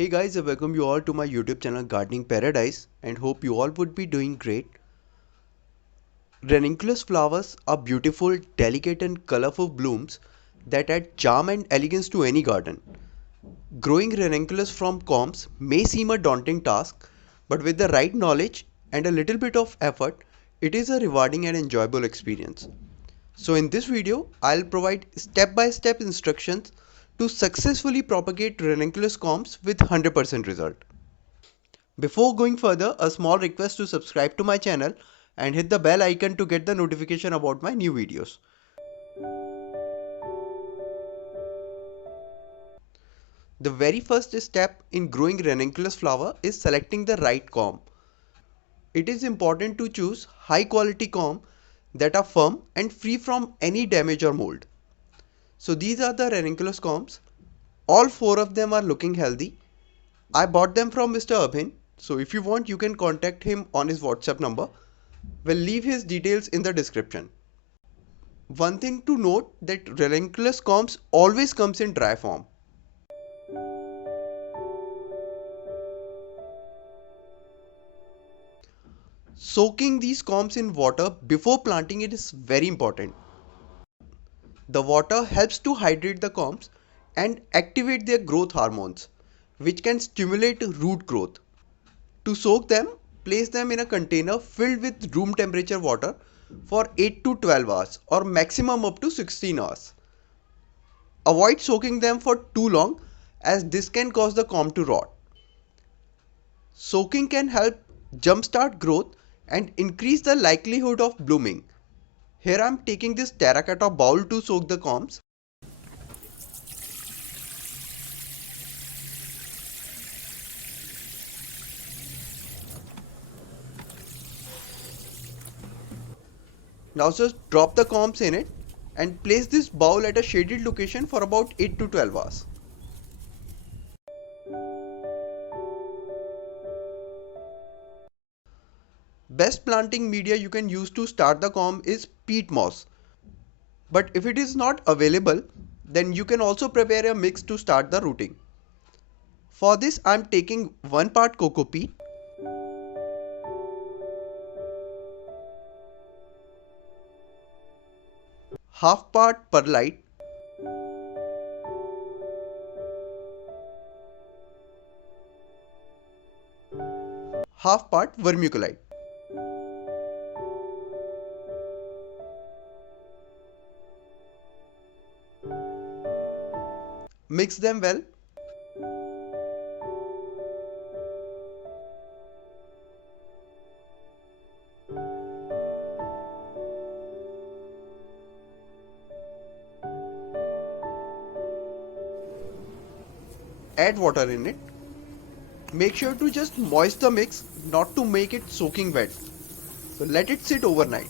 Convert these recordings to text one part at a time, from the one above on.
Hey guys, I welcome you all to my YouTube channel Gardening Paradise and hope you all would be doing great. Ranunculus flowers are beautiful, delicate and colorful blooms that add charm and elegance to any garden. Growing ranunculus from corms may seem a daunting task, but with the right knowledge and a little bit of effort, it is a rewarding and enjoyable experience. So in this video, I'll provide step-by-step instructions to successfully propagate ranunculus corms with 100% result. Before going further, a small request to subscribe to my channel and hit the bell icon to get the notification about my new videos. The very first step in growing ranunculus flower is selecting the right corm. It is important to choose high quality corm that are firm and free from any damage or mold. So these are the ranunculus corms. All four of them are looking healthy. I bought them from Mr. Abhinn. So if you want, you can contact him on his WhatsApp number. We'll leave his details in the description. One thing to note that ranunculus corms always comes in dry form. Soaking these corms in water before planting it is very important. The water helps to hydrate the corms and activate their growth hormones, which can stimulate root growth. To soak them, place them in a container filled with room temperature water for 8 to 12 hours or maximum up to 16 hours. Avoid soaking them for too long as this can cause the corm to rot. Soaking can help jumpstart growth and increase the likelihood of blooming. Here I am taking this terracotta bowl to soak the corms. Now just drop the corms in it and place this bowl at a shaded location for about 8 to 12 hours. Best planting media you can use to start the corm is peat moss. But if it is not available, then you can also prepare a mix to start the rooting. For this I am taking 1 part coco peat, half part perlite, half part vermiculite. Mix them well. Add water in it. Make sure to just moist the mix, not to make it soaking wet. So let it sit overnight.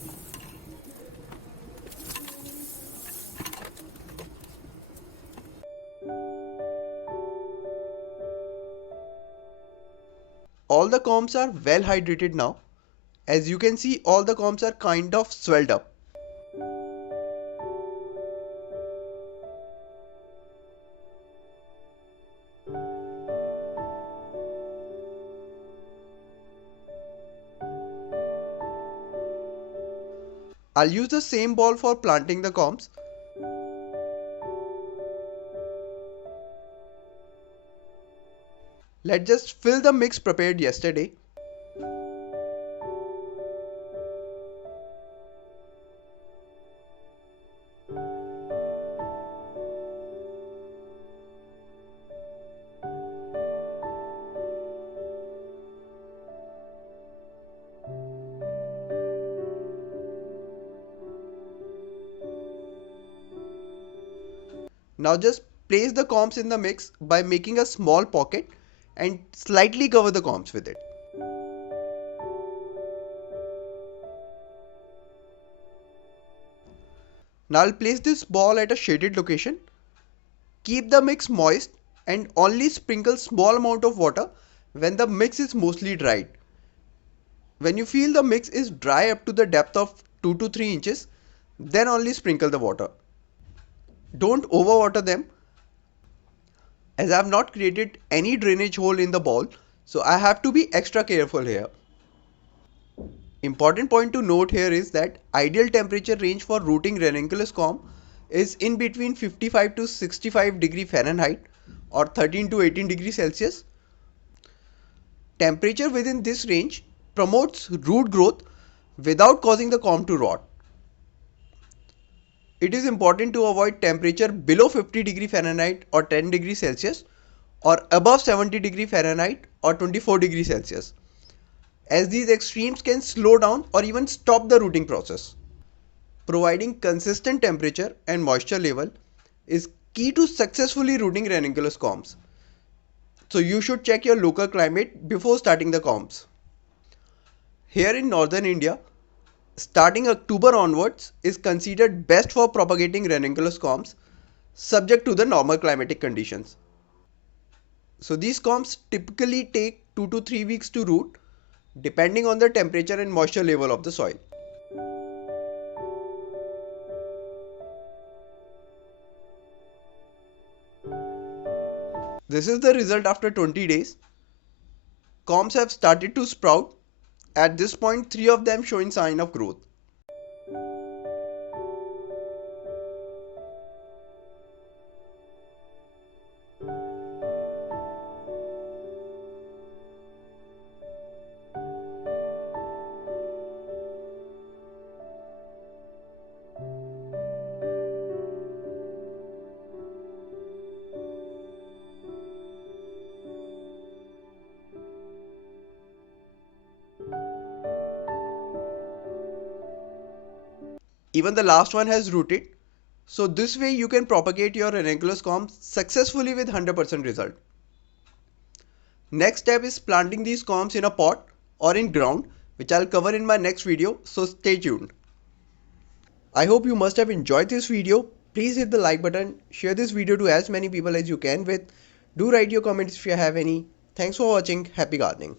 All the corms are well hydrated now. As you can see, all the corms are kind of swelled up. I'll use the same ball for planting the corms. Let's just fill the mix prepared yesterday. Now just place the corms in the mix by making a small pocket and slightly cover the corms with it. Now I'll place this ball at a shaded location. Keep the mix moist and only sprinkle small amount of water when the mix is mostly dried. When you feel the mix is dry up to the depth of 2 to 3 inches, then only sprinkle the water. Don't overwater them. as I have not created any drainage hole in the ball, so I have to be extra careful here. Important point to note here is that ideal temperature range for rooting ranunculus corm is in between 55 to 65 degree Fahrenheit or 13 to 18 degrees Celsius. Temperature within this range promotes root growth without causing the corm to rot. It is important to avoid temperature below 50 degree Fahrenheit or 10 degrees Celsius or above 70 degree Fahrenheit or 24 degrees Celsius, as these extremes can slow down or even stop the rooting process. Providing consistent temperature and moisture level is key to successfully rooting ranunculus corms. So you should check your local climate before starting the corms. Here in northern India, starting October onwards is considered best for propagating ranunculus corms, subject to the normal climatic conditions. So these corms typically take 2 to 3 weeks to root, depending on the temperature and moisture level of the soil. This is the result after 20 days. Corms have started to sprout. At this point, 3 of them showing sign of growth. Even the last one has rooted. So this way you can propagate your ranunculus corms successfully with 100% result. Next step is planting these corms in a pot or in ground, which I'll cover in my next video, so stay tuned. I hope you must have enjoyed this video. Please hit the like button, share this video to as many people as you can with. Do write your comments if you have any. Thanks for watching. Happy gardening.